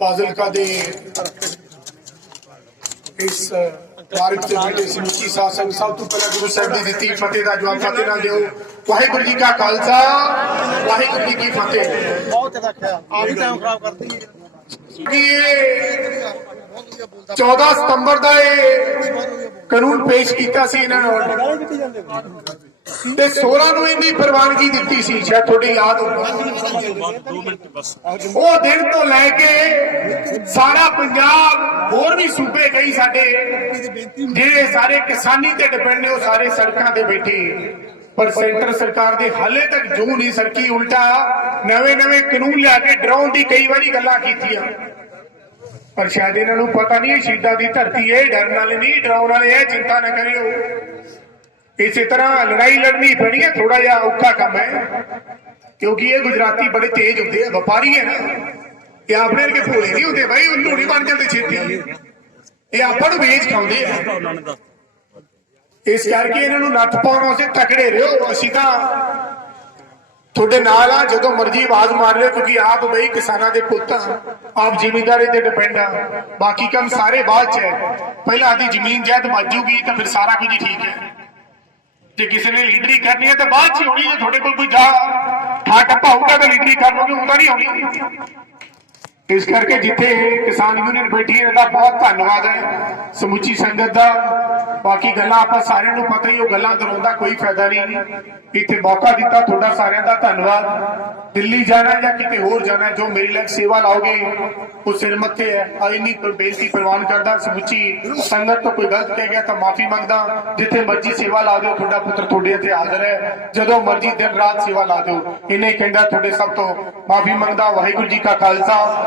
ਫਾਜ਼ਿਲਕਾ ਦੇ ਇਸ ਮਾਰਗ ਤੇ ਬੈਠੇ ਸਮੁੱਚੀ ਸਾਧ ਸੰਗਤ ਸਭ ਤੋਂ ਪਹਿਲਾਂ ਗੁਰੂ ਸਾਹਿਬ ਦੀ ਦਿੱਤੀ ਫਤਿਹ ਦਾ ਜਵਾਬ ਫਤਿਹ ਨਾਲ ਦਿਓ। ਵਾਹਿਗੁਰੂ ਜੀ ਕਾ ਖਾਲਸਾ ਵਾਹਿਗੁਰੂ ਜੀ ਕੀ ਫਤਿਹ। ਬਹੁਤ ਜ਼ਿਆਦਾ ਖਿਆ ਆ ਵੀ ਟਾਈਮ ਖਰਾਬ ਕਰਦੀ ਹੈ। ਕਿ ਇਹ 14 ਸਤੰਬਰ ਦਾ ਇਹ ਕਾਨੂੰਨ ਪੇਸ਼ ਕੀਤਾ ਸੀ ਇਹਨਾਂ ਨੇ ਤੇ 16 ਨੂੰ ਇਹਦੀ ਪ੍ਰਵਾਨਗੀ ਦਿੱਤੀ ਸੀ, ਸ਼ਾਇਦ ਤੁਹਾਡੀ ਯਾਦ ਹੋਵੇ ਉਹ ਦਿਨ ਤੋਂ ਲੈ ਕੇ ਸਾਰਾ ਪੰਜਾਬ ਹੋਰ ਵੀ ਸੂਬੇ ਕਈ ਸਾਡੇ, ਜਿਹੜੇ ਸਾਰੇ ਕਿਸਾਨੀ ਤੇ ਡਿਪੈਂਡ ਨੇ, ਉਹ ਸਾਰੇ ਸੜਕਾਂ ਤੇ ਬੈਠੇ। ਪਰ ਸੈਂਟਰ ਸਰਕਾਰ ਦੇ ਹਾਲੇ ਤੱਕ ਜੂ ਨਹੀਂ ਸਰਕੀ, ਉਲਟਾ ਨਵੇਂ ਨਵੇਂ ਕਾਨੂੰਨ ਲਿਆ ਕੇ ਡਰਾਉਣ ਦੀ ਕਈ ਵਾਰੀ ਗੱਲਾਂ ਕੀਤੀਆਂ। ਪਰ ਸ਼ਾਇਦ ਇਹਨਾਂ ਨੂੰ ਪਤਾ ਨਹੀਂ, ਇਹ ਸ਼ਹੀਦਾਂ ਦੀ ਧਰਤੀ ਹੈ ਡਰਨ ਵਾਲੇ ਨਹੀਂ ਡਰਾਉਣ ਵਾਲੇ, ਇਹ ਚਿੰਤਾ ਨਾ ਕਰਿਓ। ਇਸੇ ਤਰ੍ਹਾਂ ਲੜਾਈ ਲੜਨੀ ਪੈਣੀ ਹੈ ਥੋੜਾ ਜਿਹਾ ਔਖਾ ਕੰਮ ਹੈ। ਕਿਉਂਕਿ ਇਹ ਗੁਜਰਾਤੀ ਬੜੇ ਤੇਜ਼ ਹੁੰਦੇ ਆ, ਵਪਾਰੀ ਹੈ ਨਾ। ਇਹ ਆਪਣੇ ਵਰਗੇ ਭੋਲੇ ਨਹੀਂ ਹੁੰਦੇ ਬਾਈ ਉੱਲੂ ਨਹੀਂ ਬਣ ਜਾਂਦੇ ਛੇਤੀ। ਇਹ ਆਪਾਂ ਨੂੰ ਵੇਚ ਖਾਉਂਦੇ ਆ। ਇਸ ਕਰਕੇ ਇਹਨਾਂ ਨੂੰ ਨੱਥ ਪਾਉਣ ਵਾਸਤੇ ਤਕੜੇ ਰਹੋ। ਅਸੀਂ ਤਾਂ ਤੁਹਾਡੇ ਨਾਲ ਆ, ਜਦੋਂ ਮਰਜ਼ੀ ਆਵਾਜ਼ ਮਾਰ ਲਿਓ, ਕਿਉਂਕਿ ਆਪ ਬਈ ਕਿਸਾਨਾਂ ਦੇ ਪੁੱਤ ਆਪ ਜ਼ਿਮੀਂਦਾਰੀ ਤੇ ਡਿਪੈਂਡ ਆ। ਬਾਕੀ ਕੰਮ ਸਾਰੇ ਬਾਅਦ ਚ ਹੈ। ਪਹਿਲਾਂ ਆਦੀ ਜ਼ਮੀਨ ਜਦ ਮਾਜੂਗੀ ਤਾਂ ਫਿਰ ਸਾਰਾ ਕੁਝ ਠੀਕ ਹੈ। ਜੇ ਕਿਸੇ ਨੇ ਲੀਡਰੀ ਕਰਨੀ ਹੈ ਤਾਂ ਬਾਅਦ ਚ ਹੋਣੀ ਹੈ ਤੁਹਾਡੇ ਕੋਲ ਕੋਈ ਜਾ ਠਾਕ ਪਾਊਗਾ ਤਾਂ ਲੀਡਰੀ ਕਰ ਲੋਗੇ ਹੁੰਦਾ ਨਹੀਂ ਹੋਣੀ। ਇਸ ਕਰਕੇ ਜਿੱਥੇ ਕਿਸਾਨ ਯੂਨੀਅਨ ਬੈਠੀ ਹੈ ਇਹਦਾ ਬਹੁਤ ਧੰਨਵਾਦ ਹੈ। ਸਮੁੱਚੀ ਸੰਗਤ ਦਾ। ਬਾਕੀ ਗੱਲਾਂ ਆਪਾਂ ਸਾਰਿਆਂ ਨੂੰ ਪਤਾ ਹੀ ਉਹ ਗੱਲਾਂ ਦਰਾਉਂਦਾ ਕੋਈ ਫਾਇਦਾ ਨਹੀਂ। ਇੱਥੇ ਮੌਕਾ ਦਿੱਤਾ ਤੁਹਾਡਾ ਸਾਰਿਆਂ ਦਾ ਧੰਨਵਾਦ। ਦਿੱਲੀ ਜਾਣਾ ਜਾਂ ਕਿਤੇ ਹੋਰ ਜਾਣਾ, ਜੋ ਮੇਰੇ ਲਈ ਸੇਵਾ ਲਾਓਗੇ, ਉਹ ਸਿਰ ਮੱਥੇ ਹੈ। ਆ ਇੰਨੀ ਬੇਨਤੀ ਪ੍ਰਵਾਨ ਕਰਦਾ, ਸਮੁੱਚੀ ਸੰਗਤ ਤੋਂ ਕੋਈ ਗਲਤ ਕਹਿ ਗਿਆ ਤਾਂ ਮਾਫੀ ਮੰਗਦਾ। ਜਿੱਥੇ ਮਰਜ਼ੀ ਸੇਵਾ ਲਾ ਦਿਓ, ਤੁਹਾਡਾ ਪੁੱਤਰ ਤੁਹਾਡੇ ਇੱਥੇ ਹਾਜ਼ਰ ਹੈ। ਜਦੋਂ ਮਰਜ਼ੀ ਦਿਨ ਰਾਤ ਸੇਵਾ ਲਾ ਦਿਓ। ਇਹਨੇ ਕਹਿੰਦਾ, ਤੁਹਾਡੇ ਸਭ ਤੋਂ ਮਾਫੀ ਮੰਗਦਾ, ਵਾਹਿਗੁਰੂ ਜੀ ਕਾ ਖਾਲਸਾ।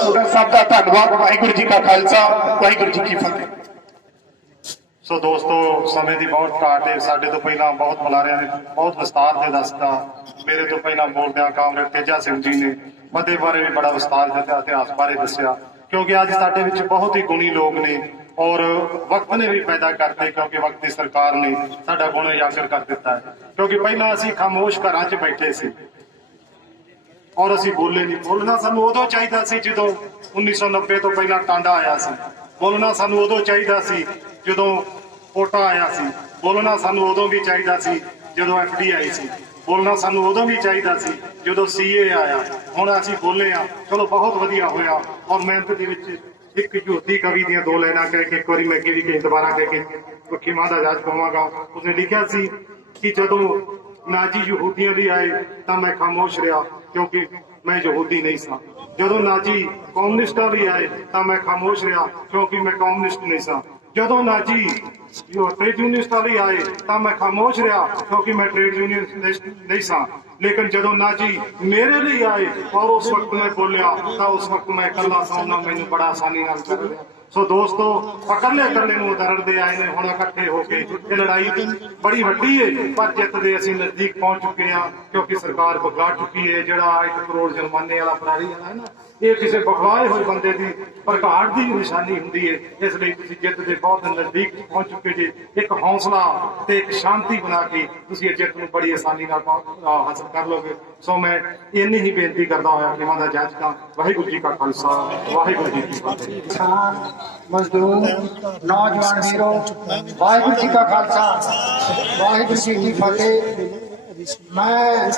ਤੁਹਾਡਾ ਸਭ ਦਾ ਧੰਨਵਾਦ, ਵਾਹਿਗੁਰੂ ਜੀ ਕਾ ਖਾਲਸਾ, ਵਾਹਿਗੁਰੂ ਜੀ ਕੀ ਫਤਿਹ। ਸੋ ਦੋਸਤੋ, ਸਮੇਂ ਦੀ ਬਹੁਤ ਘਾਟ ਹੈ ਸਾਡੇ ਤੋਂ ਪਹਿਲਾਂ ਬਹੁਤ ਬੁਲਾਰਿਆਂ ਨੇ ਬਹੁਤ ਵਿਸਤਾਰ ਤੇ ਦੱਸਤਾ। ਮੇਰੇ ਤੋਂ ਪਹਿਲਾਂ ਬੋਲਦਿਆਂ ਕਾਮਰੇਡ, ਤੇਜਾ ਸਿੰਘ ਜੀ ਨੇ ਮਤੇ ਬਾਰੇ ਵੀ ਬੜਾ ਵਿਸਤਾਰ ਦਿੱਤਾ, ਇਤਿਹਾਸ ਬਾਰੇ ਦੱਸਿਆ। ਕਿਉਂਕਿ ਅੱਜ ਸਾਡੇ ਵਿੱਚ ਬਹੁਤ ਹੀ ਗੁਣੀ ਲੋਕ ਨੇ ਔਰ ਵਕਤ ਨੇ ਵੀ ਪੈਦਾ ਕਰਤੇ ਕਿਉਂਕਿ ਵਕਤ ਦੀ ਸਰਕਾਰ ਨੇ ਸਾਡਾ ਗੁਣ ਉਜਾਗਰ ਕਰ ਦਿੱਤਾ ਹੈ। ਕਿਉਂਕਿ ਪਹਿਲਾਂ ਅਸੀਂ ਖਾਮੋਸ਼ ਘਰਾਂ 'ਚ ਬੈਠੇ ਸੀ। ਔਰ ਅਸੀਂ ਬੋਲੇ ਨਹੀਂ ਬੋਲਣਾ ਸਾਨੂੰ ਉਦੋਂ ਚਾਹੀਦਾ ਸੀ ਜਦੋਂ 1990 ਤੋਂ ਪਹਿਲਾਂ ਟਾਂਡਾ ਆਇਆ ਸੀ। ਬੋਲਣਾ ਸਾਨੂੰ ਉਦੋਂ ਚਾਹੀਦਾ ਸੀ ਜਦੋਂ ਕੋਟਾ ਆਇਆ ਸੀ। ਬੋਲਣਾ ਸਾਨੂੰ ਉਦੋਂ ਵੀ ਚਾਹੀਦਾ ਸੀ ਜਦੋਂ ਐਫਡੀ ਆਈ ਸੀ। ਬੋਲਣਾ ਸਾਨੂੰ ਉਦੋਂ ਵੀ ਚਾਹੀਦਾ ਸੀ ਜਦੋਂ ਸੀਏ ਆਇਆ। ਹੁਣ ਅਸੀਂ ਬੋਲੇ ਆ। ਚਲੋ, ਬਹੁਤ ਵਧੀਆ ਹੋਇਆ। ਔਰ ਮਿਹਨਤ ਦੇ ਵਿੱਚ ਇੱਕ ਜੋਤੀ ਕਵੀ ਦੀਆਂ ਦੋ ਲਾਈਨਾਂ ਕਹਿ ਕੇ ਇੱਕ ਵਾਰੀ ਮੈਂ ਅੱਗੇ ਵੀ ਕਹੀ ਦੁਬਾਰਾ ਕਹਿ ਕੇ ਪੱਖੀ ਮਾਂ ਦਾ ਜਾਜ ਪਾਵਾਂਗਾ। ਉਸਨੇ ਲਿਖਿਆ ਸੀ ਕਿ ਜਦੋਂ ਨਾਜੀ ਯਹੂਦੀਆਂ ਲਈ ਆਏ ਤਾਂ ਮੈਂ ਖਾਮੋਸ਼ ਰਿਹਾ, ਕਿਉਂਕਿ ਮੈਂ ਯਹੂਦੀ ਨਹੀਂ ਸਾਂ। ਜਦੋਂ ਨਾਜੀ ਕਮਿਊਨਿਸਟਾਂ ਲਈ ਆਏ ਤਾਂ ਮੈਂ ਖਾਮੋਸ਼ ਰਿਹਾ, ਕਿਉਂਕਿ ਮੈਂ ਕਮਿਊਨਿਸਟ ਨਹੀਂ ਸਾਂ। ਜਦੋਂ ਨਾਜੀ ਟ੍ਰੇਡ ਯੂਨੀਅਨਿਸਟਾਂ ਲਈ ਆਏ ਤਾਂ ਮੈਂ ਖਾਮੋਸ਼ ਰਿਹਾ, ਕਿਉਂਕਿ ਮੈਂ ਟ੍ਰੇਡ ਯੂਨੀਅਨਿਸਟ ਨਹੀਂ ਸਾਂ ਲੇਕਿਨ ਜਦੋਂ ਨਾਜੀ ਮੇਰੇ ਲਈ ਆਏ ਔਰ ਉਸ ਵਕਤ ਮੈਂ ਬੋਲਿਆ, ਤਾਂ ਉਸ ਵਕਤ ਮੈਂ ਇਕੱਲਾ ਸੌਣਾ ਮੈਨੂੰ ਬੜਾ ਆਸਾਨੀ ਨਾਲ ਕਰ ਲਿਆ। ਸੋ ਦੋਸਤੋ ਇਕੱਲੇ ਇਕੱਲੇ ਨੂੰ ਦੇ ਆਏ ਨੇ, ਹੁਣ ਇਕੱਠੇ ਹੋ ਕੇ ਇਹ ਲੜਾਈ ਬੜੀ ਵੱਡੀ ਹੈ ਪਰ ਜਿੱਤ ਦੇ ਅਸੀਂ ਨਜ਼ਦੀਕ ਪਹੁੰਚ ਚੁੱਕੇ ਹਾਂ, ਕਿਉਂਕਿ ਸਰਕਾਰ ਬਗਲਾ ਚੁੱਕੀ ਹੈ ਜਿਹੜਾ 1 ਕਰੋੜ ਜੁਰਮਾਨੇ ਵਾਲਾ ਪ੍ਰਾਰੀ ਹੈ ਨਾ, ਇਹ ਕਿਸੇ ਬਗਵਾਏ ਹੋਏ ਬੰਦੇ ਦੀ ਪ੍ਰਗਾਟ ਦੀ ਨਿਸ਼ਾਨੀ ਹੁੰਦੀ ਹੈ ਇਸ ਲਈ ਤੁਸੀਂ ਜਿੱਤ ਦੇ ਬਹੁਤ ਨਜ਼ਦੀਕ ਪਹੁੰਚ ਚੁੱਕੇ ਜੇ, ਇੱਕ ਹੌਸਲਾ ਤੇ ਇੱਕ ਸ਼ਾਂਤੀ ਬਣਾ ਕੇ ਤੁਸੀਂ ਇਹ ਜਿੱਤ ਨੂੰ ਬੜੀ ਆਸਾਨੀ ਨਾਲ ਹਾਸਲ ਕਰ ਲੋਗੇ ਸੋ ਮੈਂ ਇੰਨੀ ਹੀ ਬੇਨਤੀ ਕਰਦਾ ਹੋਇਆ ਕਿ ਮਾਦਾ ਜੱਜ ਦਾ ਵਾਹਿਗੁਰੂ ਜੀ ਕਾ ਖਾਲਸਾ, ਵਾਹਿਗੁਰੂ ਜੀ ਕੀ ਫਤਿਹ। ਮਜ਼ਦੂਰ, ਨੌਜਵਾਨ ਵੀਰੋ, ਵਾਹਿਗੁਰੂ ਜੀ ਕਾ ਖਾਲਸਾ, ਵਾਹਿਗੁਰੂ ਜੀ ਕੀ ਫਤਿਹ। ਮੈਂ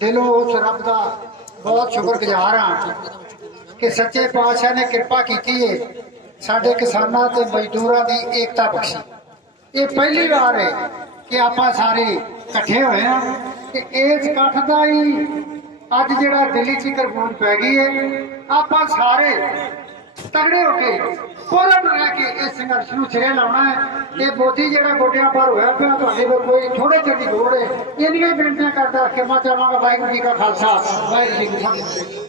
ਦਿਲੋਂ ਉਸ ਰੱਬ ਦਾ ਬਹੁਤ ਸ਼ੁਕਰਗੁਜ਼ਾਰ ਹਾਂ ਕਿ ਸੱਚੇ ਪਾਤਸ਼ਾਹ ਨੇ ਕਿਰਪਾ ਕੀਤੀ ਹੈ ਸਾਡੇ ਕਿਸਾਨਾਂ ਤੇ ਮਜ਼ਦੂਰਾਂ ਦੀ ਏਕਤਾ ਬਖਸ਼ੀ। ਇਹ ਪਹਿਲੀ ਵਾਰ ਹੈ ਕਿ ਆਪਾਂ ਸਾਰੇ ਇਕੱਠੇ ਹੋਏ ਹਾਂ ਤੇ ਇਸ ਇਕੱਠ ਦਾ ਹੀ ਅੱਜ ਜਿਹੜਾ ਦਿੱਲੀ ਚ ਕਰਬੂਨ ਪੈ ਗਈ ਹੈ ਆਪਾਂ ਸਾਰੇ ਤਗੜੇ ਹੋ ਕੇ ਪੂਰਨ ਰਹਿ ਕੇ ਇਸ ਸੰਘਰਸ਼ ਨੂੰ ਸਿਰੇ ਲਾਉਣਾ ਹੈ। ਇਹ ਮੋਦੀ ਜਿਹੜਾ ਗੋਡਿਆਂ ਪਰ ਹੋਇਆ ਪਿਆ, ਤੁਹਾਡੇ ਕੋਲ ਕੋਈ ਥੋੜੇ ਚਿਰ ਲੋੜ ਹੈ। ਇੰਨੀਆਂ ਬੇਨਤੀਆਂ ਕਰਦਾ ਕਿ ਮੈਂ ਚਾਹਾਂਗਾ ਵਾਹਿਗੁਰੂ ਜੀ ਕਾ ਖਾਲਸਾ। ਵਾਹਿਗੁਰੂ ਜੀ ਕੀ ਫਤਿਹ।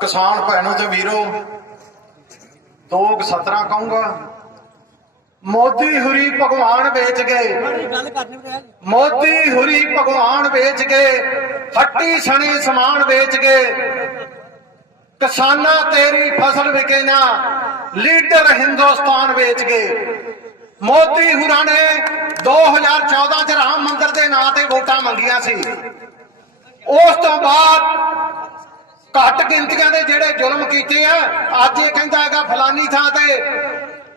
ਕਿਸਾਨ ਭੈਣੋ ਤੇ ਵੀਰੋ, ਦੋ ਕੁ ਸਤਰਾਂ ਕਹੂੰਗਾ। ਮੋਦੀ ਹੁਰੀ ਭਗਵਾਨ ਵੇਚ ਗਏ। ਮੋਦੀ ਹੁਰੀ ਭਗਵਾਨ ਵੇਚ ਗਏ। ਹੱਟੀ ਸਣੀ ਸਮਾਨ ਵੇਚ ਗਏ। ਕਿਸਾਨਾਂ ਤੇਰੀ ਫਸਲ ਵਿਕੇ ਨਾ ਲੀਡਰ ਹਿੰਦੁਸਤਾਨ ਵੇਚ ਗਏ ਮੋਦੀ ਹੁਰਾਂ ਨੇ 2014 ਚ ਰਾਮ ਮੰਦਿਰ ਦੇ ਨਾਂ ਤੇ ਵੋਟਾਂ ਮੰਗੀਆਂ ਸੀ। ਉਸ ਤੋਂ ਬਾਅਦ ਘੱਟ ਗਿਣਤੀਆਂ ਦੇ ਜਿਹੜੇ ਜ਼ੁਲਮ ਕੀਤੇ ਆ, ਅੱਜ ਇਹ ਕਹਿੰਦਾ ਹੈਗਾ ਫਲਾਨੀ ਥਾਂ ਤੇ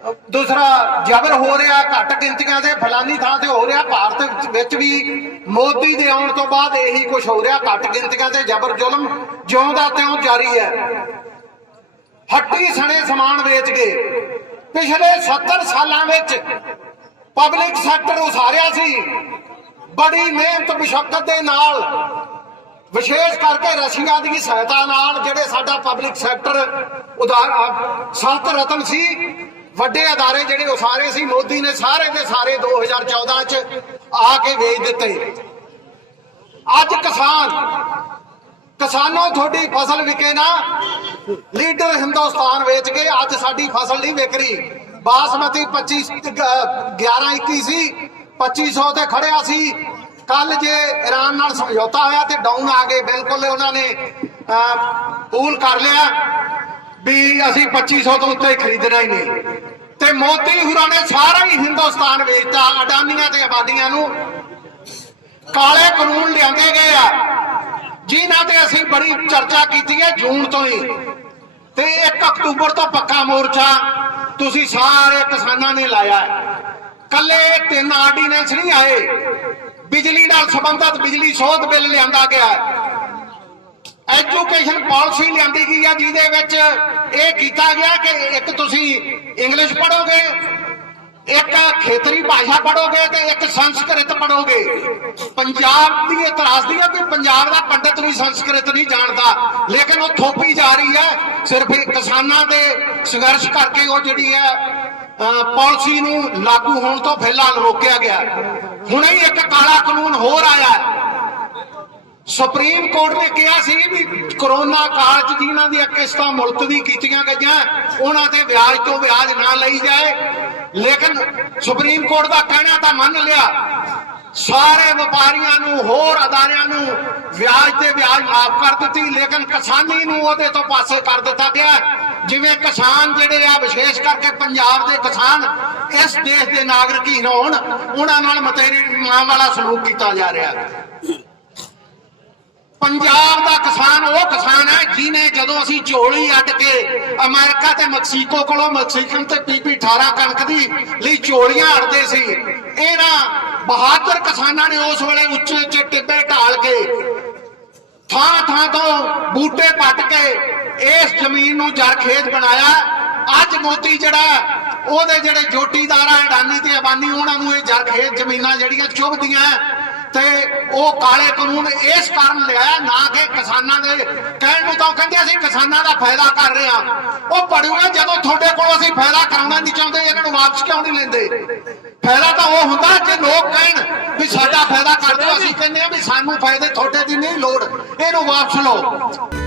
ਦੂਸਰਾ, ਜ਼ਬਰ ਹੋ ਰਿਹਾ, ਘੱਟ ਗਿਣਤੀਆਂ ਦੇ, ਫਲਾਨੀ ਥਾਂ ਤੇ ਹੋ ਰਿਹਾ, ਭਾਰਤ ਵਿੱਚ- ਵੀ ਮੋਦੀ ਦੇ ਆਉਣ ਤੋਂ ਬਾਅਦ ਇਹੀ ਕੁਝ ਹੋ ਰਿਹਾ, ਘੱਟ ਗਿਣਤੀਆਂ ਤੇ ਜ਼ਬਰ ਜ਼ੁਲਮ ਜਿਉਂ ਦਾ ਤਿਉਂ ਜਾਰੀ ਹੈ। ਹੱਟੀ ਸਣੇ ਸਮਾਨ ਵੇਚ ਕੇ, ਪਿਛਲੇ 70 ਸਾਲਾਂ ਵਿੱਚ ਪਬਲਿਕ ਸੈਕਟਰ ਉਸਾਰਿਆ ਸੀ। ਬੜੀ ਮਿਹਨਤ ਮੁਸ਼ਕਲ ਦੇ ਨਾਲ, ਵਿਸ਼ੇਸ਼ ਕਰਕੇ ਰਸ਼ੀਆ ਦੀ ਸਹਾਇਤਾ ਨਾਲ ਜਿਹੜੇ ਸਾਡਾ ਪਬਲਿਕ ਸੈਕਟਰ ਉਦਾਰ ਸੰਤ ਰਤਨ ਸੀ ਵੱਡੇ ਅਦਾਰੇ ਜਿਹੜੇ ਉਸਾਰੇ ਸੀ, ਮੋਦੀ ਨੇ ਸਾਰੇ ਦੇ ਸਾਰੇ 2014 ਚ ਆ ਕੇ ਵੇਚ ਦਿੱਤੇ। ਅੱਜ ਕਿਸਾਨ, ਕਿਸਾਨੋਂ ਤੁਹਾਡੀ ਫਸਲ ਵਿਕੇ ਨਾ, ਲੀਡਰ ਹਿੰਦੁਸਤਾਨ ਵੇਚ ਕੇ ਅੱਜ ਸਾਡੀ ਫਸਲ ਨਹੀਂ ਵਿਕ ਰਹੀ ਬਾਸਮਤੀ 25 11 21 ਸੀ 2500 ਤੇ ਖੜਿਆ ਸੀ। ਕੱਲ ਜੇ ਈਰਾਨ ਨਾਲ ਸਮਝੌਤਾ ਹੋਇਆ ਤੇ ਡਾਊਨ ਆ ਗਏ, ਬਿਲਕੁਲ ਉਹਨਾਂ ਨੇ ਪੂਲ ਕਰ ਲਿਆ। ਵੀ ਅਸੀਂ 2500 ਤੋਂ ਉੱਤੇ ਖਰੀਦਣਾ ਹੀ ਨਹੀਂ। ਤੇ ਮੋਦੀ ਹੁਰਾਂ ਨੇ ਸਾਰਾ ਹੀ ਹਿੰਦੁਸਤਾਨ ਵੇਚਤਾ, ਅਡਾਨੀਆਂ ਤੇ ਆਬਾਦੀਆਂ ਨੂੰ। ਕਾਲੇ ਕਾਨੂੰਨ ਲਿਆਂਦੇ ਗਏ ਆ। ਜਿਨ੍ਹਾਂ ਤੇ ਅਸੀਂ ਬੜੀ ਚਰਚਾ ਕੀਤੀ ਹੈ ਜੂਨ ਤੋਂ ਹੀ। ਤੇ 1 ਅਕਤੂਬਰ ਤੋਂ ਪੱਕਾ ਮੋਰਚਾ ਤੁਸੀਂ ਸਾਰੇ ਕਿਸਾਨਾਂ ਨੇ ਲਾਇਆ। ਹੈ ਕੱਲੇ ਤਿੰਨ ਆਰਡੀਨੈਂਸ ਨਹੀਂ ਆਏ। ਬਿਜਲੀ ਨਾਲ ਸੰਬੰਧਿਤ ਬਿਜਲੀ ਸੋਧ ਬਿੱਲ ਲਿਆਂਦਾ ਗਿਆ। ਐਜੂਕੇਸ਼ਨ ਪਾਲਿਸੀ ਲਿਆਂਦੀ ਗਈ ਆ ਜਿਹਦੇ ਵਿੱਚ ਇਹ ਕੀਤਾ ਗਿਆ ਕਿ ਇੱਕ ਤੁਸੀਂ ਇੰਗਲਿਸ਼ ਪੜੋਗੇ ਇੱਕ ਖੇਤਰੀ ਭਾਸ਼ਾ ਪੜੋਗੇ ਤੇ ਇੱਕ ਸੰਸਕ੍ਰਿਤ ਪੜੋਗੇ ਪੰਜਾਬ ਦੀ ਇਤਰਾਜ਼ ਦੀ ਆ ਕਿ ਪੰਜਾਬ ਦਾ ਪੰਡਤ ਵੀ ਸੰਸਕ੍ਰਿਤ ਨਹੀਂ ਜਾਣਦਾ ਲੇਕਿਨ ਉਹ ਥੋਪੀ ਜਾ ਰਹੀ ਹੈ ਸਿਰਫ ਕਿਸਾਨਾਂ ਦੇ ਸੰਘਰਸ਼ ਕਰਕੇ ਉਹ ਜਿਹੜੀ ਹੈ ਅਹ, ਪਾਲਿਸੀ ਨੂੰ ਲਾਗੂ ਹੋਣ ਤੋਂ ਫਿਲਹਾਲ ਰੋਕਿਆ ਗਿਆ। ਹੁਣੇ ਹੀ ਇੱਕ ਕਾਲਾ ਕਾਨੂੰਨ ਹੋਰ ਆਇਆ। ਸੁਪਰੀਮ ਕੋਰਟ ਨੇ ਕਿਹਾ ਸੀ ਵੀ ਕਰੋਨਾ ਕਾਲ 'ਚ ਜਿਨ੍ਹਾਂ ਦੀਆਂ ਕਿਸ਼ਤਾਂ ਮੁਲਤਵੀ ਕੀਤੀਆਂ ਗਈਆਂ, ਉਹਨਾਂ ਤੇ ਵਿਆਜ ਤੋਂ ਵਿਆਜ ਨਾ ਲਈ ਜਾਏ। ਲੇਕਿਨ ਸੁਪਰੀਮ ਕੋਰਟ ਦਾ ਕਹਿਣਾ ਤਾਂ ਮੰਨ ਲਿਆ। ਸਾਰੇ ਵਪਾਰੀਆਂ ਨੂੰ, ਹੋਰ ਅਦਾਰਿਆਂ ਨੂੰ ਵਿਆਜ ਤੇ ਵਿਆਜ ਮਾਫ ਕਰ ਦਿੱਤੀ, ਲੇਕਿਨ ਕਿਸਾਨੀ ਨੂੰ ਉਹਦੇ ਤੋਂ ਪਾਸੇ ਕਰ ਦਿੱਤਾ ਗਿਆ। ਜਿਵੇਂ ਕਿਸਾਨ ਜਿਹੜੇ ਆ, ਵਿਸ਼ੇਸ਼ ਕਰਕੇ ਪੰਜਾਬ ਦੇ ਕਿਸਾਨ, ਇਸ ਦੇਸ਼ ਦੇ ਨਾਗਰਿਕ ਹੀ ਹੋਣ, ਉਹਨਾਂ ਨਾਲ ਮਤੇਰੀ ਮਾਂ ਵਾਲਾ ਸਲੂਕ ਕੀਤਾ ਜਾ ਰਿਹਾ। ਪੰਜਾਬ ਦਾ ਕਿਸਾਨ ਉਹ ਕਿਸਾਨ ਹੈ ਜਿਨੇ ਜਦੋਂ ਅਸੀਂ ਝੋਲੀ ਅੱਡ ਕੇ ਅਮਰੀਕਾ ਤੇ ਮੈਕਸੀਕੋ ਕੋਲੋਂ ਮੈਕਸੀਕਨ ਤੇ ਪੀਪੀ 18 ਕਣਕ ਦੀ ਲਈ ਝੋਲੀਆਂ ਅੜਦੇ ਸੀ, ਇਹਨਾਂ ਬਹਾਦਰ ਕਿਸਾਨਾਂ ਨੇ ਉਸ ਵੇਲੇ ਉੱਚੇ ਉੱਚੇ ਟਿੱਬੇ ਢਾਲ ਕੇ ਥਾਂ ਥਾਂ ਤੋਂ ਬੂਟੇ ਪੱਟ ਕੇ ਇਸ ਜ਼ਮੀਨ ਨੂੰ ਜਰਖੇਤ ਬਣਾਇਆ। ਅੱਜ ਮੋਦੀ ਜਿਹੜਾ, ਉਹਦੇ ਜਿਹੜੇ ਜੋਟੀਦਾਰ ਆ, ਅਡਾਨੀ ਤੇ ਅਬਾਨੀ, ਉਹਨਾਂ ਨੂੰ ਇਹ ਜਰਖੇਤ ਜ਼ਮੀਨਾਂ ਜਿਹੜੀਆਂ ਚੁੱਭਦੀਆਂ। ਤੇ ਉਹ ਕਾਲੇ ਕਾਨੂੰਨ ਇਸ ਕਾਰਨ ਲਿਆਇਆ, ਨਾ ਕਿ ਕਿਸਾਨਾਂ ਦੇ ਕਹਿਣ ਨੂੰ ਤਾਂ ਉਹ ਕਹਿੰਦੇ ਅਸੀਂ ਕਿਸਾਨਾਂ ਦਾ ਫਾਇਦਾ ਕਰ ਰਹੇ ਆ ਉਹ ਪੜੂਗਾ ਜਦੋਂ ਤੁਹਾਡੇ ਕੋਲੋਂ ਅਸੀਂ ਫਾਇਦਾ ਕਰਾਉਣਾ ਨਹੀਂ ਚਾਹੁੰਦੇ, ਇਹਨਾਂ ਨੂੰ ਵਾਪਸ ਕਿਉਂ ਨਹੀਂ ਲੈਂਦੇ? ਫਾਇਦਾ ਤਾਂ ਉਹ ਹੁੰਦਾ ਜੇ ਲੋਕ ਕਹਿਣ ਵੀ ਸਾਡਾ ਫਾਇਦਾ ਕਰ ਦਿਓ, ਅਸੀਂ ਕਹਿੰਦੇ ਆ ਵੀ ਸਾਨੂੰ ਫਾਇਦੇ ਤੁਹਾਡੇ ਦੀ ਨਹੀਂ ਲੋੜ, ਇਹਨੂੰ ਵਾਪਸ ਲਓ।